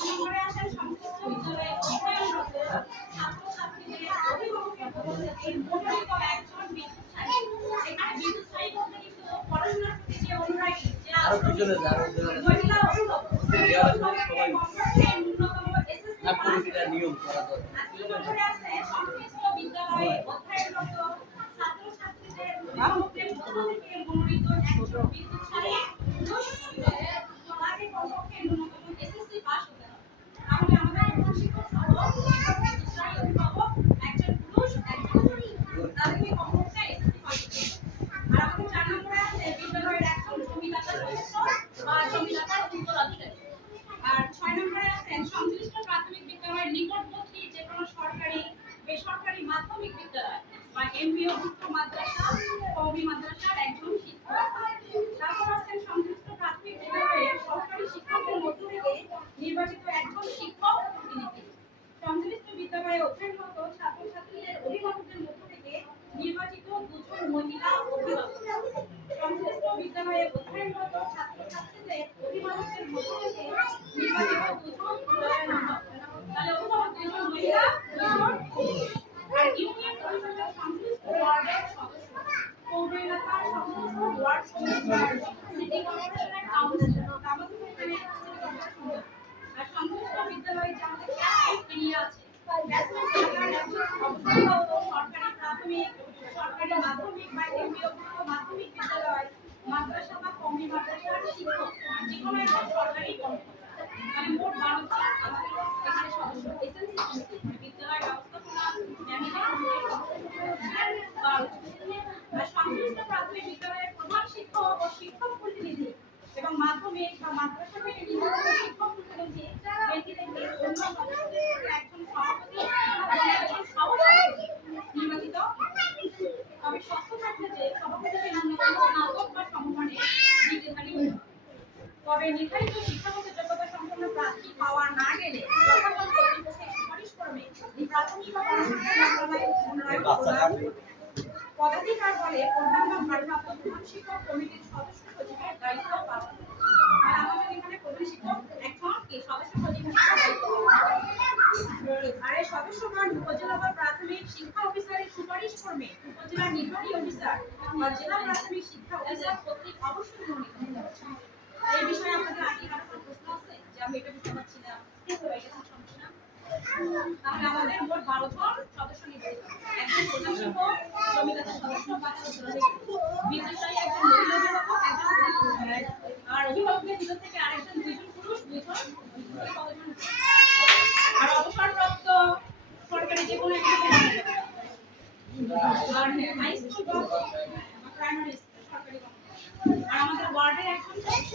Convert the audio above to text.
নম্বরে আসেন সংশ্লিষ্ট বিদ্যালয়ে অধ্যয়নরত ছাত্রছাত্রীদের অভিভাবকের পক্ষ থেকে মনোনীত একজন বিদ্যুৎসাহী। এখানে বিদ্যুৎসাহী বলতে কিন্তু পড়াশোনার প্রতি যে অনুরাগী, যে মহিলা অভিভাবক, অভিভাবকের পক্ষ থেকে ন্যূনতম এসএসসি পাস নিয়ম করা দরকার। 3 নম্বরে আছে সংশ্লিষ্ট বিদ্যালয়ে অধ্যয়নরত ছাত্রছাত্রীদের অভিভাবকের পক্ষ থেকে মনোনীত একজন বিদ্যুৎসাহী পুরুষ তাকে কমপক্ষে ন্যূনতম এসএসসি পাস হতে হবে। তাহলে আমাদের প্রধান শিক্ষক সহ একজন বিদ্যুৎসাহী অভিভাবক, একজন পুরুষ, একজন নারী, তাদেরকে কমপক্ষে এসএসসি পাস হতে হবে। আর আমাদের 4 নম্বরে আছে বিদ্যালয়ের একজন জমিদাতার সদস্য বা জমিদাতার উত্তরাধিকারী। আর 6 নম্বরে আছেন সংশ্লিষ্ট প্রাথমিক বিদ্যালয়ের নিকটবর্তী যে কোনো সরকারি বেসরকারি মাধ্যমিক বিদ্যালয় বা এমপিওভুক্ত মাদ্রাসা কওমি মাদ্রাসার একজন শিক্ষক। তারপর আছেন সংশ্লিষ্ট প্রাথমিক বিদ্যালয়ের সরকারি শিক্ষকদের মধ্য থেকে নির্বাচিত একজন শিক্ষক প্রতিনিধি। সংশ্লিষ্ট বিদ্যালয়ে অধ্যয়নরত ছাত্রছাত্রীদের অভিভাবকদের মধ্য থেকে নির্বাচিত দুজন মহিলা অভিভাবক। সংশ্লিষ্ট বিদ্যালয়ে অধ্যয়নরত ছাত্রছাত্রীদের অভিভাবকদের মধ্য থেকে নির্বাচিত দুজন তাহলে অভিভাবক দুজন মহিলা, দুজন পুরুষ। আর ইউনিয়ন পরিষদের সংশ্লিষ্ট ওয়ার্ডের সদস্য, পৌর এলাকার সংশ্লিষ্ট ওয়ার্ড কমিশনার, সিটি কর্পোরেশনের কাউন্সিলর, আমাদের এখানে সিটি কর্পোরেশন। আর সংশ্লিষ্ট বিদ্যালয়ে যে আমাদের ক্যাথলিক এরিয়া আছে, ক্যাথলিক এরিয়ার একজন অবসরপ্রাপ্ত সরকারি প্রাথমিক, সরকারি মাধ্যমিক বা এমপিওভুক্ত মাধ্যমিক বিদ্যালয়, মাদ্রাসা বা কওমি মাদ্রাসার শিক্ষক, যে কোনো একজন সরকারি কর্মকর্তা। মানে মোট 12 জন আমাদের এখানে সদস্য। এসএমসি কমিটি মানে বিদ্যালয় ব্যবস্থাপনা ম্যানেজিং কমিটির সদস্য 12 জন। আর সংশ্লিষ্ট প্রাথমিক বিদ্যালয়ের প্রধান শিক্ষক ও শিক্ষক প্রতিনিধি এবং মাধ্যমিক বা মাদ্রাসা থেকে নিযুক্ত শিক্ষক প্রতিনিধি ব্যক্তিদেরকে অন্য সদস্যদের থেকে একজন সভাপতি এবং একজন সহসভাপতি নির্বাচিত। তবে শর্ত থাকবে যে সভাপতিকে ন্যূনতম স্নাতক বা সমমানের ডিগ্রিধারী হতে হবে। তবে নির্ধারিত শিক্ষাগত যোগ্যতা সম্পন্ন প্রার্থী পাওয়া না গেলে যথাযথ কর্তৃপক্ষের সুপারিশ ক্রমে প্রাথমিক বা গণশিক্ষা মন্ত্রণালয়ে মনোনয়ন প্রদান করবে। পদাধিকার বলে প্রধান বা ভারপ্রাপ্ত প্রধান শিক্ষক কমিটির সদস্য সচিবের দায়িত্ব পালন করবে। আর আমাদের এখানে প্রধান শিক্ষক একজন কি সদস্য সচিব হিসেবে দায়িত্ব পালন করবে। আর এই সদস্যগণ উপজেলা বা প্রাথমিক শিক্ষা অফিসারের সুপারিশ ক্রমে উপজেলা নির্বাহী অফিসার বা জেলা প্রাথমিক শিক্ষা অফিসার কর্তৃক অবশ্যই মনোনীত হচ্ছে। এই বিষয়ে আপনাদের আগে কারো কোনো প্রশ্ন আছে যে আমি এটা বুঝতে পারছি না, এটা সমস্যা না? তাহলে আমাদের মোট 12 জন সদস্য নির্বাচিত। একজন প্রধান শিক্ষক, জমিদাতার সদস্য বা বিদ্যালয়ে একজন মহিলা অভিভাবক, একজন পুরুষ। আর অভিভাবকদের ভিতর থেকে আরেকজন, দুইজন পুরুষ, দুইজন আর অবসরপ্রাপ্ত সরকারি যে কোনো একজন আর হাই স্কুল বা প্রাইমারি স্কুল সরকারি। আর আমাদের ওয়ার্ডের একজন সদস্য